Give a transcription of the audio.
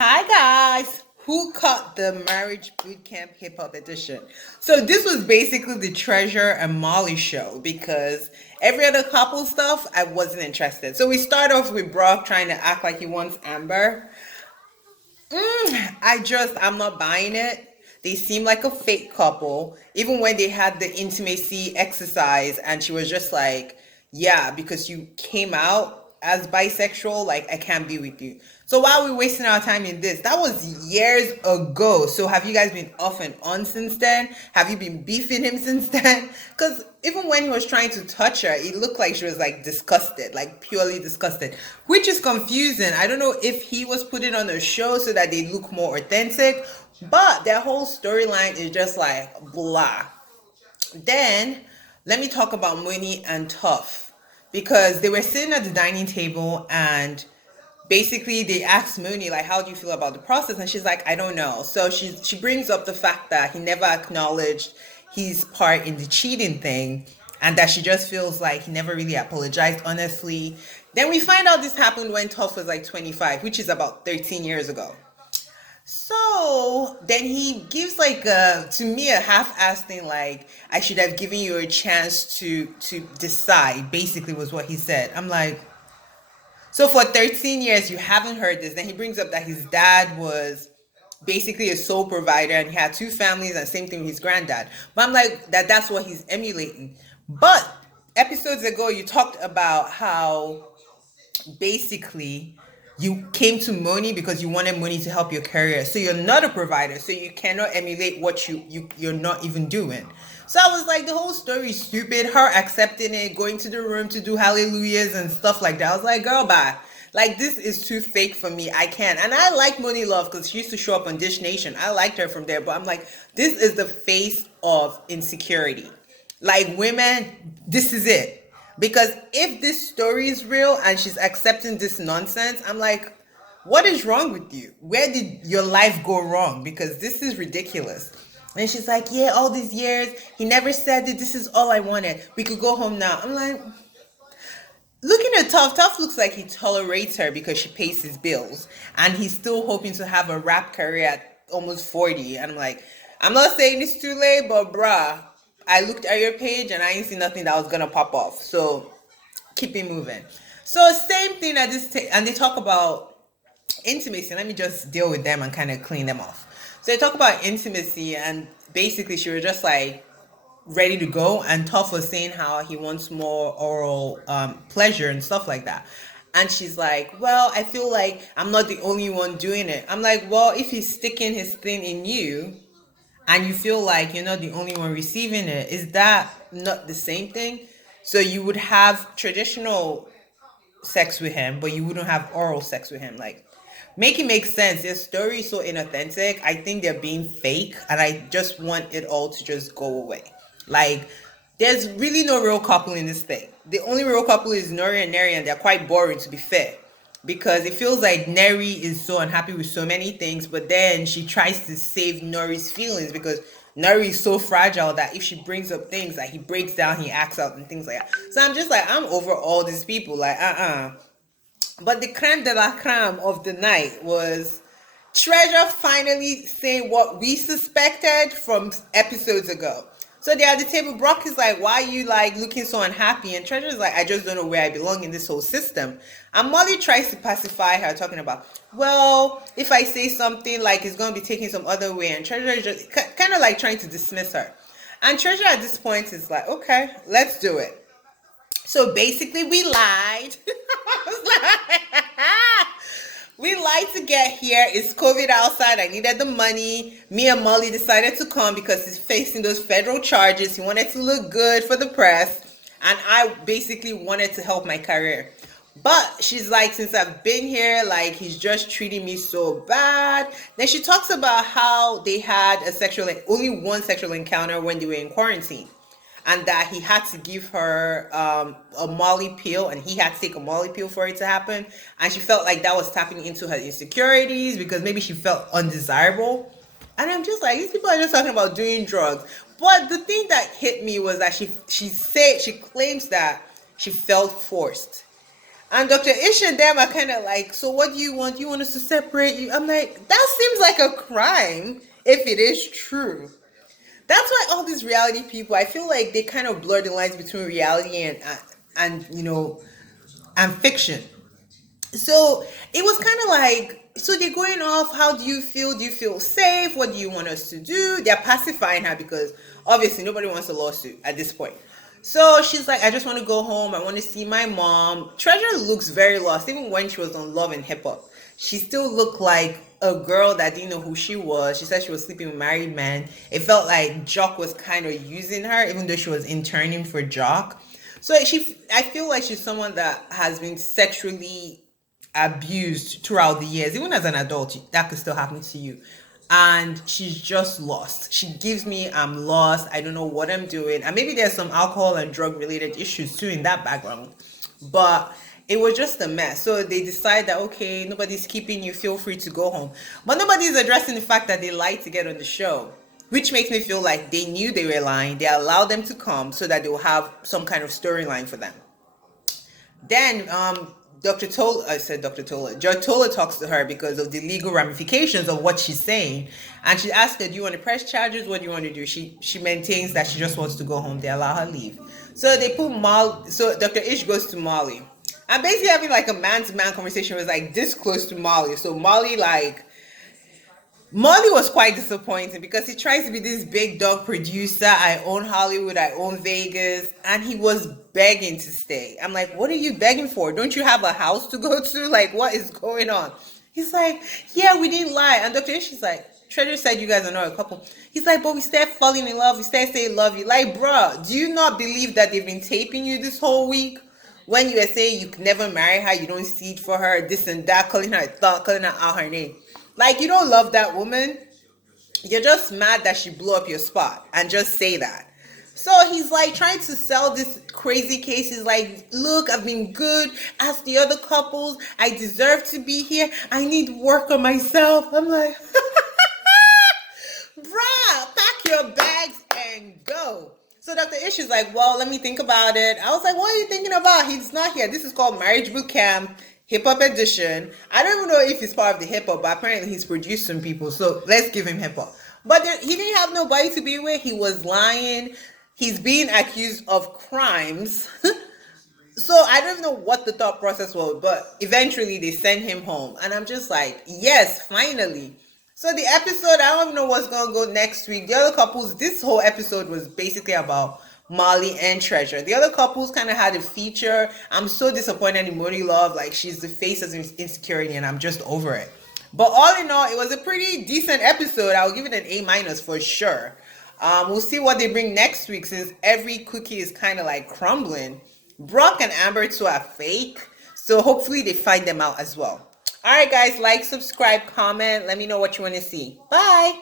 Hi guys, who caught the marriage bootcamp hip hop edition? So this was basically the Treasure and Molly show because every other couple stuff I wasn't interested. So we start off with Brock trying to act like he wants Amber. I'm not buying it. They seem like a fake couple. Even when they had the intimacy exercise, and she was just like, yeah, because you came out as bisexual, like, I can't be with you. So while we're wasting our time in this, that was years ago. So have you guys been off and on since then? Have you been beefing him since then? Because even when he was trying to touch her, it looked like she was like disgusted, like purely disgusted, which is confusing. I don't know if he was putting on a show so that they look more authentic, but their whole storyline is just like blah. Then let me talk about Mooney and Tough because they were sitting at the dining table and basically they asked Mooney like, how do you feel about the process? And she's like, I don't know. So she brings up the fact that he never acknowledged his part in the cheating thing and that she just feels like he never really apologized honestly. Then we find out this happened when Tough was like 25, which is about 13 years ago. So then he gives like to me a half-assed thing like I should have given you a chance to decide. Basically, was what he said. I'm like, so for 13 years you haven't heard this. Then he brings up that his dad was basically a sole provider and he had two families and same thing with his granddad. But I'm like that's what he's emulating. But episodes ago you talked about how basically you came to Monie because you wanted money to help your career. So you're not a provider. So you cannot emulate what you're not even doing. So I was like, the whole story is stupid. Her accepting it, going to the room to do hallelujahs and stuff like that. I was like, girl, bye. Like this is too fake for me. I can't. And I like Monie Love because she used to show up on Dish Nation. I liked her from there. But I'm like, this is the face of insecurity. Like women, this is it. Because if this story is real and she's accepting this nonsense, I'm like, what is wrong with you? Where did your life go wrong? Because this is ridiculous. And she's like, yeah, all these years, he never said that this is all I wanted. We could go home now. I'm like, looking at Tough, Tough looks like he tolerates her because she pays his bills. And he's still hoping to have a rap career at almost 40. And I'm like, I'm not saying it's too late, but bruh, I looked at your page and I ain't see nothing that was gonna pop off. So keep it moving. So same thing at this and they talk about intimacy. Let me just deal with them and kind of clean them off. So they talk about intimacy and basically she was just like ready to go and Tough was saying how he wants more oral pleasure and stuff like that. And she's like, well, I feel like I'm not the only one doing it. I'm like, well, if he's sticking his thing in you and you feel like you're not the only one receiving it, is that not the same thing? So you would have traditional sex with him, but you wouldn't have oral sex with him. Like, make it make sense. Their story is so inauthentic. I think they're being fake, and I just want it all to just go away. Like, there's really no real couple in this thing. The only real couple is Nori and Neri, and they're quite boring, to be fair. Because it feels like Neri is so unhappy with so many things, but then she tries to save Nori's feelings because Nori is so fragile that if she brings up things like he breaks down, he acts out and things like that. So I'm just like, I'm over all these people. Like, But the creme de la creme of the night was Treasure finally saying what we suspected from episodes ago. So they're at the table. Brock is like, why are you like looking so unhappy? And Treasure is like, I just don't know where I belong in this whole system. And Molly tries to pacify her, talking about, well, if I say something like it's going to be taken some other way. And Treasure is just kind of like trying to dismiss her. And Treasure at this point is like, okay, let's do it. So basically, we lied. We lied to get here. It's COVID outside. I needed the money. Me and Molly decided to come because he's facing those federal charges. He wanted to look good for the press. And I basically wanted to help my career. But she's like, since I've been here, like, he's just treating me so bad. Then she talks about how they had only one sexual encounter when they were in quarantine and that he had to give her a Molly pill and he had to take a Molly pill for it to happen. And she felt like that was tapping into her insecurities because maybe she felt undesirable. And I'm just like, these people are just talking about doing drugs. But the thing that hit me was that she claims that she felt forced. And Dr. Ish and them are kind of like, so what do you want? You want us to separate you? I'm like, that seems like a crime if it is true. That's why all these reality people, I feel like they kind of blur the lines between reality and and fiction. So it was kind of like, so they're going off, how do you feel? Do you feel safe? What do you want us to do? They're pacifying her because obviously nobody wants a lawsuit at this point. So she's like, I just want to go home. I want to see my mom. Treasure looks very lost. Even when she was on Love and Hip Hop, she still looked like a girl that didn't know who she was. She said she was sleeping with married men. It felt like Jock was kind of using her, even though she was interning for Jock. So I feel like she's someone that has been sexually abused throughout the years. Even as an adult, that could still happen to you. And she's just lost. She gives me, I'm lost. I don't know what I'm doing. And maybe there's some alcohol and drug related issues too in that background. But it was just a mess. So they decide that, okay, nobody's keeping you. Feel free to go home. But nobody's addressing the fact that they lied to get on the show, which makes me feel like they knew they were lying. They allowed them to come so that they will have some kind of storyline for them. Then Dr. Tola, Judge Tola talks to her because of the legal ramifications of what she's saying. And she asks her, do you want to press charges? What do you want to do? She maintains that she just wants to go home. They allow her leave. So they put so Dr. Ish goes to Molly. And basically having like a man-to-man conversation was like this close to Molly. So Molly was quite disappointing because he tries to be this big dog producer. I own Hollywood, I own Vegas, and he was begging to stay. I'm like, what are you begging for? Don't you have a house to go to? Like, what is going on? He's like, yeah, we didn't lie. And Dr. Ish is like, Treasure said you guys are not a couple. He's like, but we start falling in love. We start saying love you. Like, bruh, do you not believe that they've been taping you this whole week? When you were saying you could never marry her, you don't see it for her, this and that, calling her a thought, calling her out her name. Like, you don't love that woman. You're just mad that she blew up your spot and just say that. So he's like trying to sell this crazy case. He's like, look, I've been good as the other couples. I deserve to be here. I need work on myself. I'm like, bruh, pack your bags and go. So Dr. Ish is like, well, let me think about it. I was like, what are you thinking about? He's not here. This is called Marriage Bootcamp, Hip Hop Edition. I don't even know if he's part of the hip hop, but apparently he's produced some people. So let's give him hip hop. But he didn't have nobody to be with. He was lying. He's being accused of crimes. So I don't know what the thought process was, but eventually they send him home. And I'm just like, yes, finally. So the episode, I don't even know what's going to go next week. The other couples, this whole episode was basically about Molly and Treasure. The other couples kind of had a feature. I'm so disappointed in Monie Love. Like, she's the face of insecurity and I'm just over it. But all in all, it was a pretty decent episode. I'll give it an A minus for sure. We'll see what they bring next week since every cookie is kind of like crumbling. Brock and Amber too are fake. So hopefully they find them out as well. All right, guys, like, subscribe, comment. Let me know what you want to see. Bye.